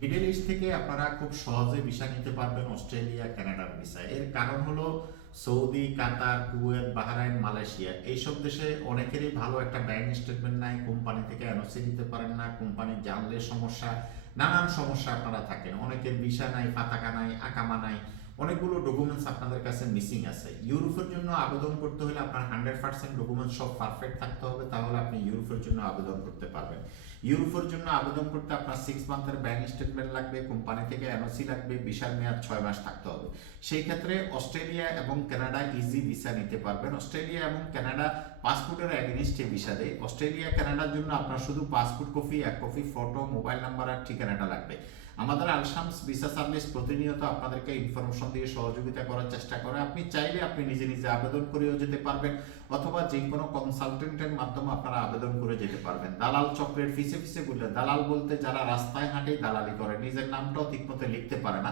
Middle east থেকে আপনারা খুব সহজে ভিসা নিতে পারবেন অস্ট্রেলিয়া কানাডার ভিসা। এর কারণ হলো সৌদি, কাতার, কুয়েত, বাহরাইন, মালয়েশিয়া এইসব দেশে অনেকেরই ভালো একটা ব্যাংক স্টেটমেন্ট নাই, কোম্পানি থেকে এনওসি নিতে পারেন না, কোম্পানি জানলে সমস্যা, নানান সমস্যা আপনারা থাকেন। অনেকের ভিসা নাই, পাতাকা নাই, আকামা নাই, অনেকগুলো ডকুমেন্টস আপনাদের কাছে মিসিং আছে। ইউরোপের জন্য আবেদন করতে হলে আপনার 100% ডকুমেন্টস সব পারফেক্ট থাকতে হবে, তাহলে আপনি ইউরোপের জন্য আবেদন করতে পারবেন। ইউরোপের জন্য আবেদন করতে আপনার 6 মান্থের ব্যাংক স্টেটমেন্ট লাগবে, কোম্পানি থেকে এনওসি লাগবে, ভিসার মেয়াদ 6 মাস থাকতে হবে। সেই ক্ষেত্রে অস্ট্রেলিয়া এবং কানাডা ইজি ভিসা নিতে পারবেন। অস্ট্রেলিয়া এবং কানাডা পাসপোর্টের এগেনিস্টে ভিসা দেয়। অস্ট্রেলিয়া কানাডার জন্য আপনার শুধু পাসপোর্ট কপি, এক কপি ফটো, মোবাইল নাম্বার আর ঠিকানাটা লাগবে। আমাদের আলশামস ভিসা সার্ভিস প্রতিনিয়ত আপনাদেরকে ইনফরমেশন দিয়ে সহযোগিতা করার চেষ্টা করে। আপনি চাইলে আপনি নিজে নিজে আবেদন করেও যেতে পারবেন, অথবা যে কোনো কনসালটেন্টের মাধ্যমে আপনারা আবেদন করে যেতে পারবেন। দালাল চক্রের ফিসে ফিসে ঘুরলে, দালাল বলতে যারা রাস্তায় হাঁটে দালালি করে, নিজের নামটাও ঠিকমতো লিখতে পারে না,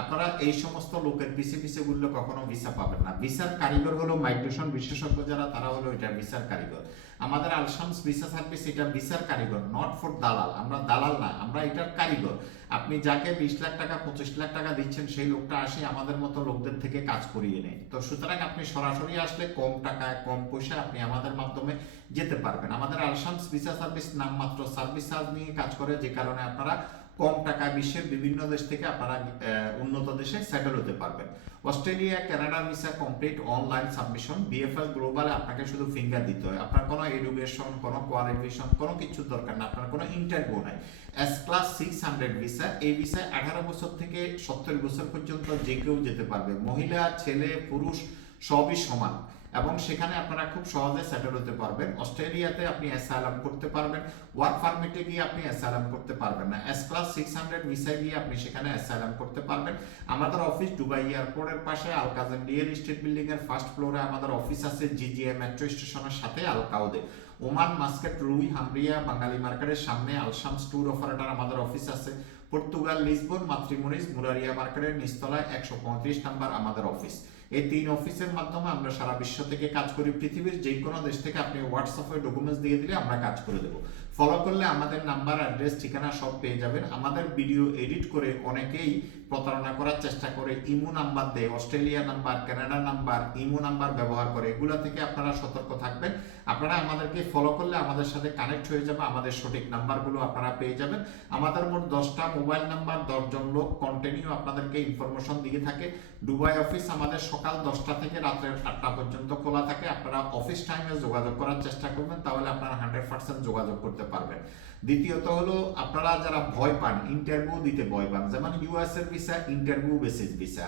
আপনারা এই সমস্ত লোকের পিছে পিছে ঘুরলে কখনো ভিসা পাবেন না। ভিসার কারিগর হলো মাইগ্রেশন বিশেষজ্ঞ যারা, তারা হলো এটা ভিসার কারিগর। আমাদের আলশামস ভিসা সার্ভিস এটা ভিসার কারিগর, নট ফর দালাল। আমরা দালাল না, আমরা এটার কারিগর। আপনি যাকে 20 লাখ টাকা 25 লাখ টাকা দিচ্ছেন, সেই লোকটা আসে আমাদের মতো লোকদের থেকে কাজ করিয়ে নেয়। তো সুতরাং আপনি সরাসরি আসলে কম টাকায় কম পয়সা আপনি আমাদের মাধ্যমে যেতে পারবেন। আমাদের আলশামস ভিসা সার্ভিস নামমাত্র সার্ভিস চার্জ নিয়ে কাজ করে, যে কারণে আপনারা কম টাকায় বিশ্বের বিভিন্ন দেশ থেকে আপনারা উন্নত দেশে সেটেল হতে পারবেন। Australia Canada visa complete online submission. BFS গ্লোবালে আপনাকে শুধু ফিঙ্গার দিতে হয়, আপনার কোনো এডুকেশন, কোনো কোয়ালিফিকেশন, কোনো কিছু দরকার না, আপনার কোনো ইন্টারভিউ নাই। এস ক্লাস 600 ভিসা, এই ভিসায় 18 বছর থেকে 70 বছর পর্যন্ত যে কেউ যেতে পারবে, মহিলা, ছেলে, পুরুষ সবই সমান, এবং সেখানে আপনারা খুব সহজে সেটেল হতে পারবেন। অস্ট্রেলিয়াতে আপনি অ্যাসাইলাম করতে পারবেন, ওয়ার্ক পারমিটে গিয়ে আপনি অ্যাসাইলাম করতে পারবেন না। এস ক্লাস 600 ভিসায় গিয়ে আপনি সেখানে অ্যাসাইলাম করতে পারবেন। আমাদের অফিস দুবাই এয়ারপোর্টের পাশে আলকাজেন রিয়েল এস্টেট বিল্ডিং এর ফার্স্ট ফ্লোরে আমাদের অফিস আছে, জিজিএম মেট্রো স্টেশনের সাথে আলকাউদে। ওমান মাস্কেট, রুই, হামরিয়া, বাঙালি মার্কেটের সামনে আলশামস ট্যুর অপারেটর আমাদের অফিস আছে। পর্তুগাল লিসবন, মাতৃমরিজ, মুরারিয়া মার্কেটের নিচতলায় 135 নাম্বার আমাদের অফিস। এই 3 অফিসের মাধ্যমে আমরা সারা বিশ্ব থেকে কাজ করি। পৃথিবীর যে কোনো দেশ থেকে আপনি হোয়াটসঅ্যাপে ডকুমেন্টস দিয়ে দিলে আমরা কাজ করে দেবো। ফলো করলে আমাদের নাম্বার, অ্যাড্রেস, ঠিকানা সব পেয়ে যাবেন। আমাদের ভিডিও এডিট করে অনেকেই প্রতারণা করার চেষ্টা করে, ইমো নাম্বার দেয়, Australia number, Canada number, imo number ব্যবহার করে। এগুলো থেকে আপনারা সতর্ক থাকবেন। আপনারা আমাদেরকে ফলো করলে আমাদের সাথে কানেক্ট হয়ে যাবে, আমাদের সঠিক নাম্বারগুলো আপনারা পেয়ে যাবেন। আমাদের মোট 10টা মোবাইল নাম্বার, 10 জন লোক কন্টিনিউ আপনাদেরকে ইনফরমেশন দিয়ে থাকে। দুবাই অফিস আমাদের সকাল 10টা থেকে রাত্রে 8টা পর্যন্ত খোলা থাকে। আপনারা অফিস টাইমে যোগাযোগ করার চেষ্টা করবেন, তাহলে আপনারা 100% যোগাযোগ করতে পারবেন। দ্বিতীয়ত হলো, আপনারা যারা ভয় পান, ইন্টারভিউ দিতে ভয় পান, যেমন ইউএস এর ভিসা ইন্টারভিউ বেসিস ভিসা,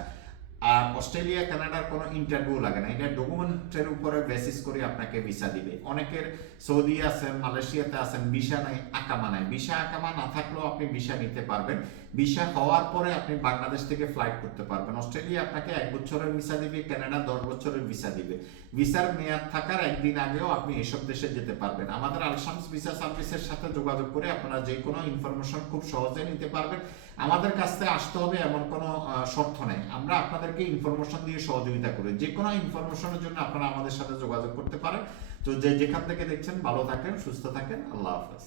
আর অস্ট্রেলিয়া কানাডার কোনো ইন্টারভিউ লাগে না, এটা ডকুমেন্টের উপরে বেসিস করে আপনাকে ভিসা দিবে। অনেকের সৌদি আছেন, মালয়েশিয়াতে আছেন, ভিসা নাই, আকামা নাই। ভিসা আকামা না থাকলেও আপনি ভিসা নিতে পারবেন। ভিসা হওয়ার পরে আপনি বাংলাদেশ থেকে ফ্লাইট করতে পারবেন। অস্ট্রেলিয়া আপনাকে 1 বছরের ভিসা দিবে, কানাডা 10 বছরের ভিসা দিবে। ভিসার মেয়াদ থাকার একদিন আগেও আপনি এসব দেশে যেতে পারবেন। আমাদের আলশামস ভিসা সার্ভিসের সাথে যোগাযোগ করে আপনারা যে কোনো ইনফরমেশন খুব সহজে নিতে পারবেন। আমাদের কাছ থেকে আসতে হবে এমন কোনো শর্ত নেই, আমরা আপনাদেরকে ইনফরমেশন দিয়ে সহযোগিতা করি। যে কোনো ইনফরমেশনের জন্য আপনারা আমাদের সাথে যোগাযোগ করতে পারেন। তো যেখান থেকে দেখছেন, ভালো থাকেন, সুস্থ থাকেন, আল্লাহ হাফেজ।